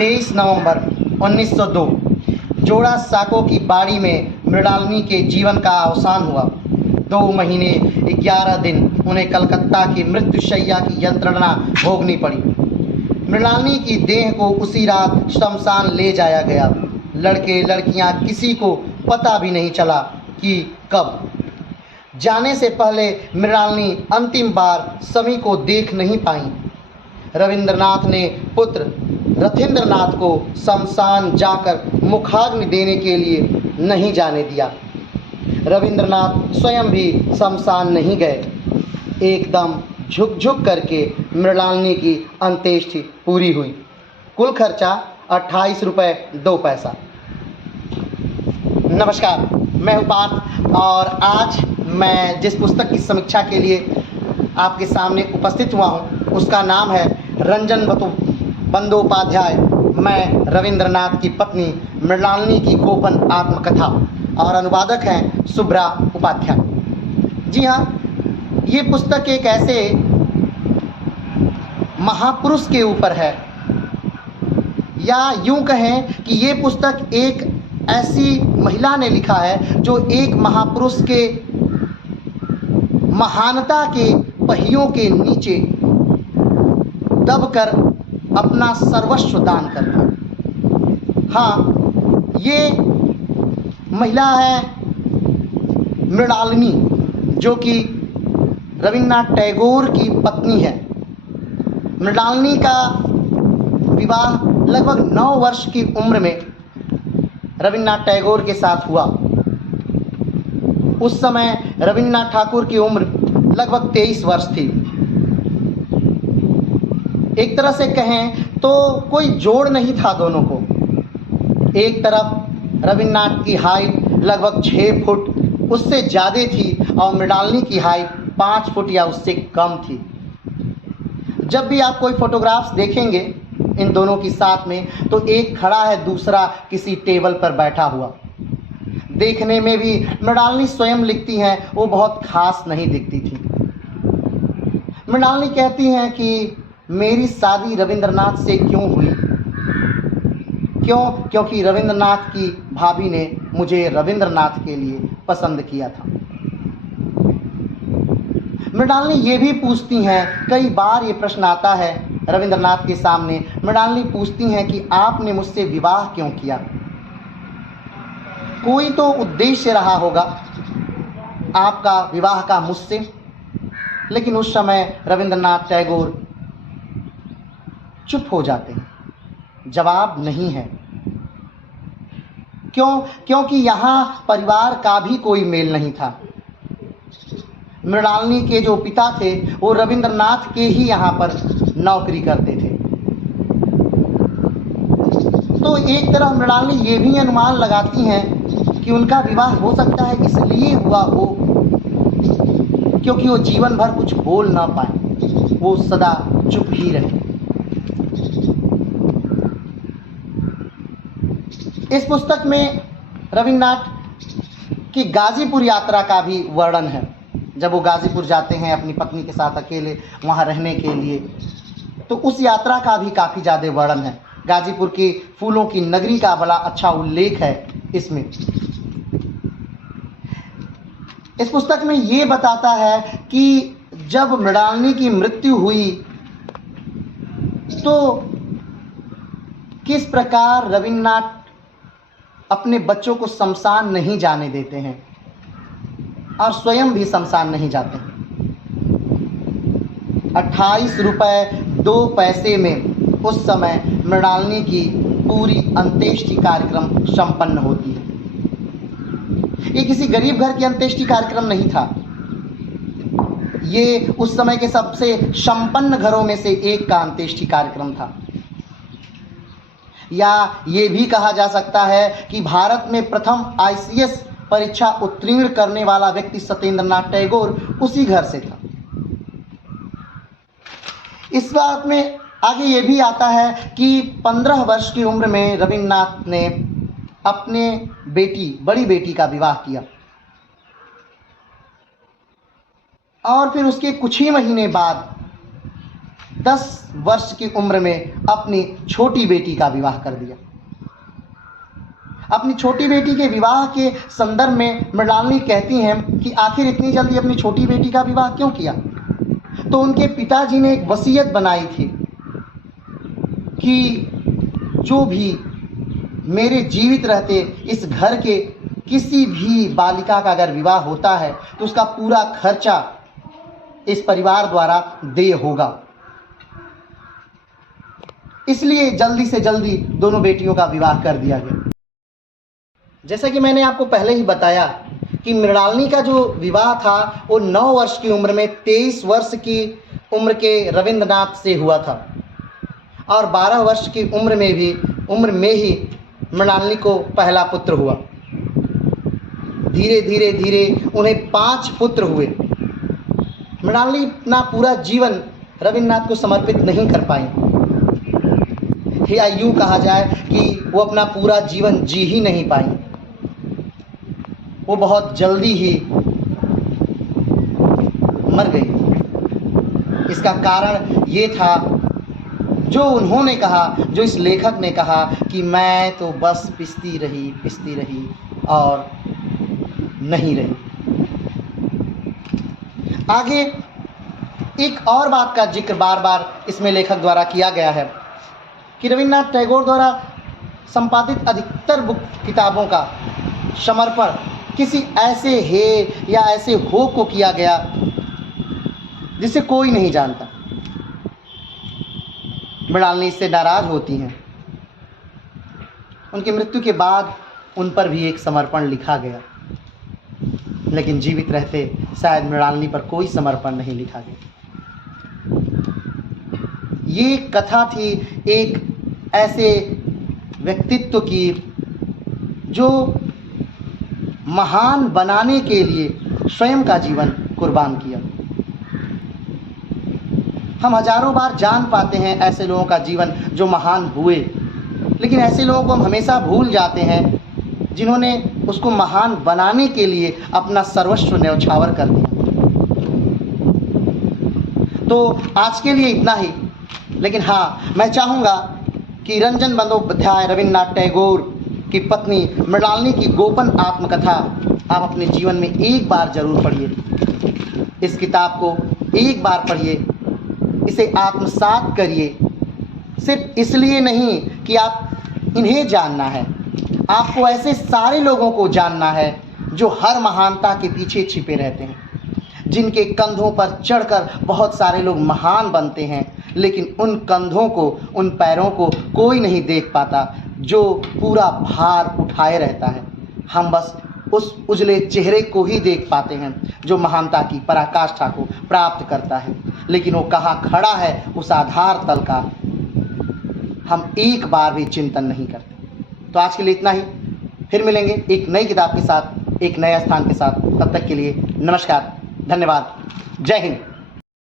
23 नवंबर 1902 जोड़ा साको की बाड़ी में मृणालिनी के जीवन का अवसान हुआ। 2 महीने 11 दिन उन्हें कलकत्ता की मृत्युशैया की यंत्रणा भोगनी पड़ी। मृणालिनी की देह को उसी रात शमशान ले जाया गया। लड़के लड़कियां किसी को पता भी नहीं चला कि कब। जाने से पहले मृणालिनी अंतिम बार समी को देख नहीं पाई। रविंद्रनाथ ने पुत्र रथींद्रनाथ को शमशान जाकर मुखाग्नि देने के लिए नहीं जाने दिया। रविंद्रनाथ स्वयं भी शमशान नहीं गए। एकदम झुक झुक करके मृणालिनी की अंत्येष्टि पूरी हुई। कुल खर्चा 28 रुपये 2 पैसा। नमस्कार, मैं हूँ पार्थ और आज मैं जिस पुस्तक की समीक्षा के लिए आपके सामने उपस्थित हुआ हूँ उसका नाम है रंजन बंदोपाध्याय मैं रविंद्रनाथ की पत्नी मृणालिनी की गोपन आत्मकथा और अनुवादक हैं सुब्रा उपाध्याय। जी हाँ, ये पुस्तक एक ऐसे महापुरुष के ऊपर है, या यूं कहें कि ये पुस्तक एक ऐसी महिला ने लिखा है जो एक महापुरुष के महानता के पहियों के नीचे दबकर अपना सर्वस्व दान कर दिया। हाँ, ये महिला है मृणालिनी, जो कि रविन्द्रनाथ टैगोर की पत्नी है। मृणालिनी का विवाह लगभग 9 वर्ष की उम्र में रविन्द्रनाथ टैगोर के साथ हुआ। उस समय रविन्द्रनाथ ठाकुर की उम्र लगभग 23 वर्ष थी। एक तरह से कहें तो कोई जोड़ नहीं था दोनों को। एक तरफ रविन्द्रनाथ की हाइट लगभग 6 फुट उससे ज़्यादा थी और मृणालिनी की हाइट 5 फुट या उससे कम थी। जब भी आप कोई फोटोग्राफ्स देखेंगे इन दोनों की साथ में, तो एक खड़ा है, दूसरा किसी टेबल पर बैठा हुआ। देखने में भी मृणालिनी स्वयं लिखती हैं वो बहुत खास नहीं दिखती थी। मृणालिनी कहती हैं कि मेरी शादी रविंद्रनाथ से क्यों हुई? क्योंकि रविंद्रनाथ की भाभी ने मुझे रविंद्रनाथ के लिए पसंद किया था। मृणालिनी ये भी पूछती हैं, कई बार ये प्रश्न आता है रविंद्रनाथ के सामने। मृणालिनी पूछती हैं कि आपने मुझसे विवाह क्यों किया? कोई तो उद्देश्य रहा होगा आपका विवाह का मुझसे। लेकिन उस समय रविंद्रनाथ टैगोर चुप हो जाते हैं, जवाब नहीं है। क्योंकि यहाँ परिवार का भी कोई मेल नहीं था। मृणालिनी के जो पिता थे वो रविंद्रनाथ के ही यहाँ पर नौकरी करते थे। तो एक तरह मृणालिनी ये भी अनुमान लगाती हैं कि उनका विवाह हो सकता है इसलिए हुआ हो क्योंकि वो जीवन भर कुछ बोल ना पाए, वो सदा चुप ही रहे। इस पुस्तक में रविन्द्रनाथ की गाजीपुर यात्रा का भी वर्णन है। जब वो गाजीपुर जाते हैं अपनी पत्नी के साथ अकेले वहाँ रहने के लिए, तो उस यात्रा का भी काफ़ी ज़्यादा वर्णन है। गाजीपुर की फूलों की नगरी का बड़ा अच्छा उल्लेख है इसमें। इस पुस्तक में ये बताता है कि जब मृणालिनी की मृत्यु हुई तो किस प्रकार रविन्द्रनाथ अपने बच्चों को शमशान नहीं जाने देते हैं और स्वयं भी शमशान नहीं जाते हैं। 28 रुपये 2 पैसे में उस समय मृणालिनी की पूरी अंत्येष्टि कार्यक्रम संपन्न होती है। ये किसी गरीब घर की अंत्येष्टि कार्यक्रम नहीं था। ये उस समय के सबसे संपन्न घरों में से एक का अंत्येष्टि कार्यक्रम था। या ये भी कहा जा सकता है कि भारत में प्रथम ICS परीक्षा उत्तीर्ण करने वाला व्यक्ति सत्येंद्रनाथ टैगोर उसी घर से था। इस बात में आगे ये भी आता है कि 15 वर्ष की उम्र में रविन्द्रनाथ ने अपने बड़ी बेटी का विवाह किया और फिर उसके कुछ ही महीने बाद 10 वर्ष की उम्र में अपनी छोटी बेटी का विवाह कर दिया। अपनी छोटी बेटी के विवाह के संदर्भ में मृणालिनी कहती हैं कि आखिर इतनी जल्दी अपनी छोटी बेटी का विवाह क्यों किया। तो उनके पिताजी ने एक वसीयत बनाई थी कि जो भी मेरे जीवित रहते इस घर के किसी भी बालिका का अगर विवाह होता है तो उसका पूरा खर्चा इस परिवार द्वारा देय होगा। इसलिए जल्दी से जल्दी दोनों बेटियों का विवाह कर दिया गया। जैसा कि मैंने आपको पहले ही बताया कि मृणालिनी का जो विवाह था वो 9 वर्ष की उम्र में 23 वर्ष की उम्र के रविंद्रनाथ से हुआ था और 12 वर्ष की उम्र में ही मृणालिनी को पहला पुत्र हुआ। धीरे धीरे उन्हें 5 पुत्र हुए। मृणालिनी अपना पूरा जीवन रविंद्रनाथ को समर्पित नहीं कर पाई, या यूँ कहा जाए कि वो अपना पूरा जीवन जी ही नहीं पाई। वो बहुत जल्दी ही मर गई। इसका कारण ये था जो उन्होंने कहा, जो इस लेखक ने कहा कि मैं तो बस पिसती रही और नहीं रही। आगे एक और बात का जिक्र बार बार इसमें लेखक द्वारा किया गया है कि रविन्द्रनाथ टैगोर द्वारा संपादित अधिकतर किताबों का समर्पण किसी ऐसे हे या ऐसे हो को किया गया जिसे कोई नहीं जानता। मृणालिनी इससे नाराज होती हैं। उनकी मृत्यु के बाद उन पर भी एक समर्पण लिखा गया, लेकिन जीवित रहते शायद मृणालिनी पर कोई समर्पण नहीं लिखा गया। ये कथा थी एक ऐसे व्यक्तित्व की जो महान बनाने के लिए स्वयं का जीवन कुर्बान किया। हम हजारों बार जान पाते हैं ऐसे लोगों का जीवन जो महान हुए, लेकिन ऐसे लोगों को हम हमेशा भूल जाते हैं जिन्होंने उसको महान बनाने के लिए अपना सर्वस्व न्यौछावर कर दिया। तो आज के लिए इतना ही, लेकिन हाँ, मैं चाहूँगा कि रंजन बंदोपाध्याय रविन्द्रनाथ टैगोर की पत्नी मृणालिनी की गोपन आत्मकथा आप अपने जीवन में एक बार जरूर पढ़िए। इस किताब को एक बार पढ़िए, इसे आत्मसात करिए। सिर्फ इसलिए नहीं कि आप इन्हें जानना है, आपको ऐसे सारे लोगों को जानना है जो हर महानता के पीछे छिपे रहते हैं, जिनके कंधों पर चढ़कर बहुत सारे लोग महान बनते हैं, लेकिन उन कंधों को, उन पैरों को कोई नहीं देख पाता जो पूरा भार उठाए रहता है। हम बस उस उजले चेहरे को ही देख पाते हैं जो महानता की पराकाष्ठा को प्राप्त करता है, लेकिन वो कहाँ खड़ा है उस आधार तल का हम एक बार भी चिंतन नहीं करते। तो आज के लिए इतना ही, फिर मिलेंगे एक नई किताब के साथ, एक नए स्थान के साथ। तब तक के लिए नमस्कार, धन्यवाद, जय हिंद।